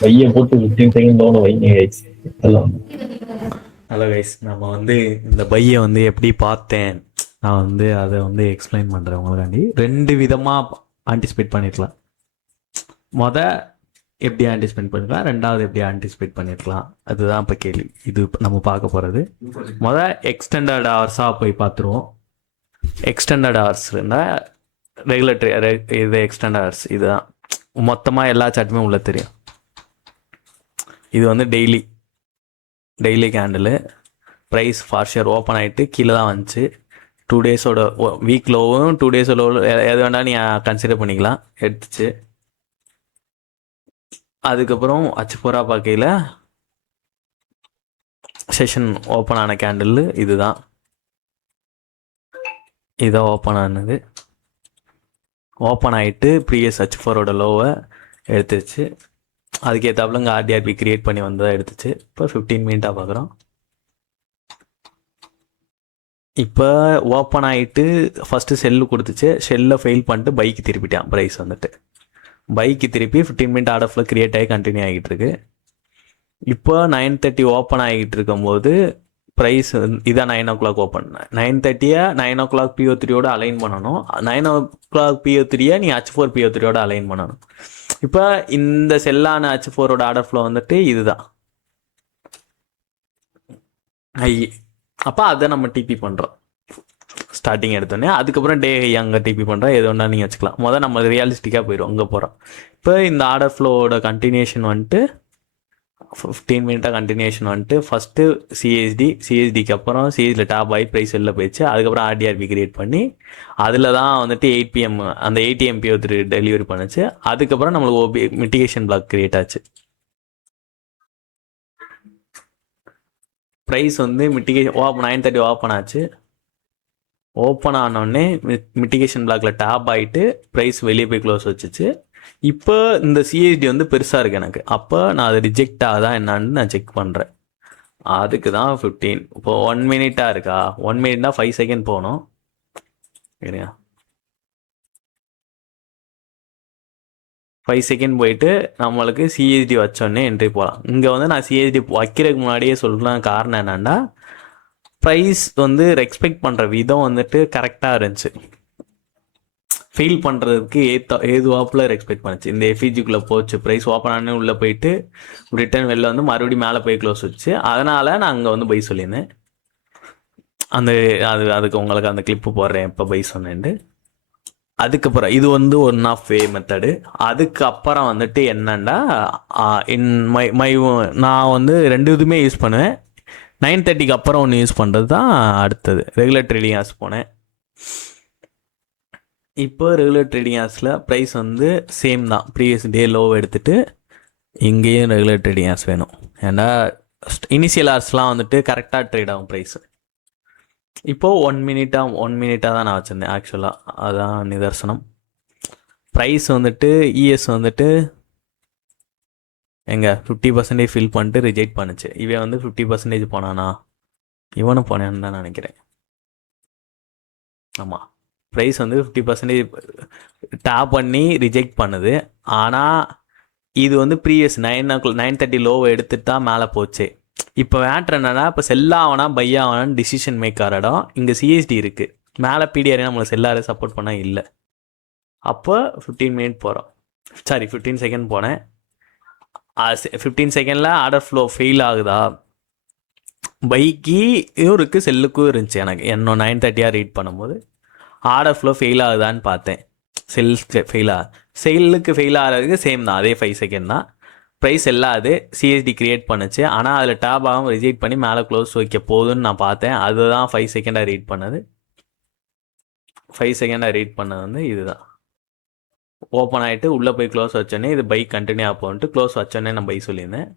பைய போட்டு 15 second loan வைங்க கைஸ். எல்லாம் ஹலோ கைஸ், நம்ம வந்து இந்த பையை வந்து எப்படி பார்த்தேன், நான் வந்து அதை வந்து எக்ஸ்பிளைன் பண்ணுறேன் உங்களுக்காண்டி. ரெண்டு விதமாக ஆன்டிசிபேட் பண்ணியிருக்கலாம். எப்படி ஆன்டிசிபேட் பண்ணிருக்கலாம், ரெண்டாவது எப்படி ஆன்டிசிபேட் பண்ணியிருக்கலாம், அதுதான் இப்போ கேள்வி. இது நம்ம பார்க்க போகிறது. எக்ஸ்டெண்டட் ஹவர்ஸாக போய் பார்த்துருவோம். எக்ஸ்டெண்டட் ஹவர்ஸ் இருந்தால் ரெகுலேட்டரி இது எக்ஸ்டெண்டட் ஹவர்ஸ் இதுதான். மொத்தமாக எல்லா சார்ட்டுமே உள்ள தெரியும். இது வந்து daily candle. Price for share open ஆகிட்டு கீழே தான் வந்துச்சு. 2 டேஸோட வீக் லோவும் 2 டேஸோட லோ எது வேணாலும் நீங்கள் கன்சிடர் பண்ணிக்கலாம். எடுத்துச்சு. அதுக்கப்புறம் H4 பார்க்கையில் செஷன் ஓப்பன் ஆன கேண்டில் இதுதான். இதான் ஓப்பன் ஆனது. ஓப்பன் ஆகிட்டு ப்ரீவியஸ் H4ஓட லோவை எடுத்துருச்சு. அதுக்கேற்றாப்புல இங்கே ஆர்டிஆர்பி கிரியேட் பண்ணி வந்ததாக எடுத்துச்சு. இப்போ 15 மினிட்டாக பார்க்குறோம். இப்போ ஓப்பன் ஆகிட்டு ஃபஸ்ட்டு செல்லு கொடுத்துச்சு. செல்லை ஃபெயில் பண்ணிட்டு பைக்கு திருப்பிட்டான். ப்ரைஸ் வந்துட்டு பைக்கு திருப்பி 15 மினிட் ஆர்டர்ஃபில் கிரியேட் ஆகி கண்டினியூ ஆகிட்டு இருக்கு. இப்போ 9:30 ஓப்பன் ஆகிட்டு இருக்கும்போது ப்ரைஸ் இதான் 9 o'clock ஓப்பன். 9:30 9 o'clock PO3யோட அலைன் பண்ணணும். 9 o'clock PO3 நீ H4 PO3யோட அலைன் பண்ணணும். இப்போ இந்த செல்லான H4ஓட ஆர்டர் ஃப்ளோ வந்துட்டு இதுதான் அப்போ அதை நம்ம டிபி பண்ணுறோம் ஸ்டார்டிங் எடுத்தோடனே. அதுக்கப்புறம் டே அங்கே டிபி பண்ணுறோம். எது ஒன்றா நீங்கள் வச்சுக்கலாம். நம்ம ரியலிஸ்டிக்காக போயிடும் அங்கே போகிறோம். இப்போ இந்த ஆர்டர் ஃப்ளோவோட கண்டினியூஷன் வந்துட்டு 15 மினிட்டாக கண்டினியூஷன் வந்துட்டு ஃபஸ்ட்டு சிஎஸ்டிக்கு அப்புறம் சிஎஸ்டியில் டாப் ஆகி ப்ரைஸ் வெளில போயிடுச்சு. அதுக்கப்புறம் ஆர்டிஆர்பி கிரியேட் பண்ணி அதில் தான் வந்துட்டு 8 PM அந்த 8 AM PO3 டெலிவரி பண்ணுச்சு. அதுக்கப்புறம் நம்மளுக்கு மிட்டிகேஷன் பிளாக் கிரியேட் ஆச்சு. ப்ரைஸ் வந்து மிட்டிகேஷன் 9:30 ஓப்பன் ஆச்சு. ஓப்பன் ஆனோடனே மிட்டிகேஷன் பிளாக்ல டாப் ஆகிட்டு ப்ரைஸ் வெளியே போய் க்ளோஸ் வச்சுச்சு. இப்போ இந்த சிஎஸ்டி வந்து பெருசாக இருக்குது எனக்கு. அப்போ நான் அது ரிஜெக்ட் ஆகுதா என்னான்னு நான் செக் பண்ணுறேன். அதுக்கு தான் 15. இப்போ 1 மினிட்டாக இருக்கா? 1 மினிட்னா 5 செகண்ட் போகணும். சரியா? 5 செகண்ட் போயிட்டு நம்மளுக்கு சிஎஸ்டி வச்சோடனே என்ட்ரி போகலாம். இங்கே வந்து நான் சிஎஸ்டி வைக்கிறதுக்கு முன்னாடியே சொல்லலாம். காரணம் என்னென்னா ப்ரைஸ் வந்து ரெஸ்பெக்ட் பண்ணுற விதம் வந்துட்டு கரெக்டாக இருந்துச்சு. ஃபெயில் பண்ணுறதுக்கு ஏதுவாப்பில் ரெஸ்பெக்ட் பண்ணுச்சு. இந்த எஃபிஜிக்குள்ளே போச்சு. ப்ரைஸ் ஓப்பன் ஆனே உள்ளே போயிட்டு ரிட்டர்ன் வெளில வந்து மறுபடியும் மேலே போய் க்ளோஸ் வச்சு. அதனால் நான் அங்கே வந்து பை சொல்லியிருந்தேன். அதுக்கு உங்களுக்கு அந்த கிளிப்பு போடுறேன் இப்போ பை சொன்னேன்ட்டு. அதுக்கப்புறம் இது வந்து ஒன் ஆஃப் வே மெத்தடு. அதுக்கப்புறம் வந்துட்டு என்னன்னா நான் வந்து 2 இதுவுமே யூஸ் பண்ணுவேன். 9:30க்கு அப்புறம் ஒன்று யூஸ் பண்ணுறது தான் அடுத்தது. ரெகுலர் ட்ரேடிங் ஹார்ஸ் போனேன். இப்போ ரெகுலர் ட்ரேடிங் ஹார்ஸில் ப்ரைஸ் வந்து சேம் தான். ப்ரீவியஸ் டே லோ எடுத்துகிட்டு இங்கேயும் ரெகுலர் ட்ரேடிங் ஹார்ஸ் வேணும். ஏன்னா இனிஷியல் ஹார்ஸ்லாம் வந்துட்டு கரெக்டாக ட்ரேட் ஆகும் ப்ரைஸ். இப்போது 1 மினிட்டாக தான் நான் வச்சுருந்தேன் ஆக்சுவலாக. அதான் நிதர்சனம். ப்ரைஸ் வந்துட்டு இஎஸ் வந்துட்டு எங்க 50% ஃபில் பண்ணிட்டு ரிஜெக்ட் பண்ணுச்சு. இவன் வந்து 50% போனானா? இவனும் போனான்னு தான் நினைக்கிறேன். ஆமாம், ப்ரைஸ் வந்து 50% டாப் பண்ணி ரிஜெக்ட் பண்ணுது. ஆனால் இது வந்து ப்ரீவியஸ் 9:30 லோவை எடுத்துட்டு தான் மேலே போச்சு. இப்போ மேட்ரு என்னன்னா, இப்போ செல்லாவனா பை ஆகணான்னு டிசிஷன் மேக் ஆகிற இடம் இங்கே சிஎஸ்டி இருக்குது. மேலே பிடிஆர் நம்மளை செல்லாரு சப்போர்ட் பண்ணால் இல்லை. அப்போ 15 மினிட் போகிறோம். சாரி 15 செகண்ட் போனேன். 15 செகண்டில் ஆர்டர் ஃப்ளோ ஃபெயில் ஆகுதா? பைக்கும் இருக்குது செல்லுக்கும் இருந்துச்சு. எனக்கு இன்னும் 9:30 ரீட் பண்ணும்போது ஆர்டர் ஃப்ளோ ஃபெயில் ஆகுதான்னு பார்த்தேன். செல்லுக்கு ஃபெயில் ஆகிறதுக்கு சேம் தான், அதே 5 செகண்ட் தான். ப்ரைஸ் எல்லாது சிஎஸ்டி கிரியேட் பண்ணுச்சு. ஆனால் அதில் டாப் ஆகும் ரிஜெக்ட் பண்ணி மேலே க்ளோஸ் வைக்க போகுதுன்னு நான் பார்த்தேன். அதுதான் 5 செகண்டாக ரீட் பண்ணது. 5 செகண்டாக ரீட் பண்ணது வந்து இதுதான். ஓப்பன் ஆகிட்டு உள்ளே போய் க்ளோஸ் வச்சோன்னே இது பை கண்டினியூ ஆகப்போன்ட்டு க்ளோஸ் வச்சோன்னே நான் பை சொல்லியிருந்தேன்.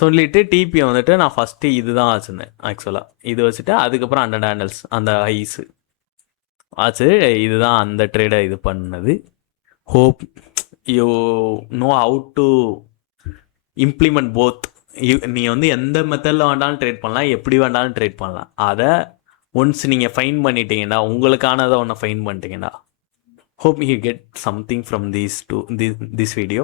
சொல்லிவிட்டு டிபியை வந்துட்டு நான் ஃபஸ்ட்டு இது தான் வச்சுருந்தேன் ஆக்சுவலாக. இது வச்சுட்டு அதுக்கப்புறம் 100 ஹேண்டல்ஸ் அந்த ஐஸு ஆச்சு. இதுதான் அந்த ட்ரேடை இது பண்ணது. Hope you know how to implement both. நீ வந்து எந்த மெத்தடில் வேண்டாலும் ட்ரேட் பண்ணலாம், எப்படி வேண்டாலும் ட்ரேட் பண்ணலாம். அதை ஒன்ஸ் நீங்கள் ஃபைன் பண்ணிட்டீங்கன்னா, உங்களுக்கானதை ஒன்று ஃபைன் பண்ணிட்டீங்கன்னா, hope you get something from this video.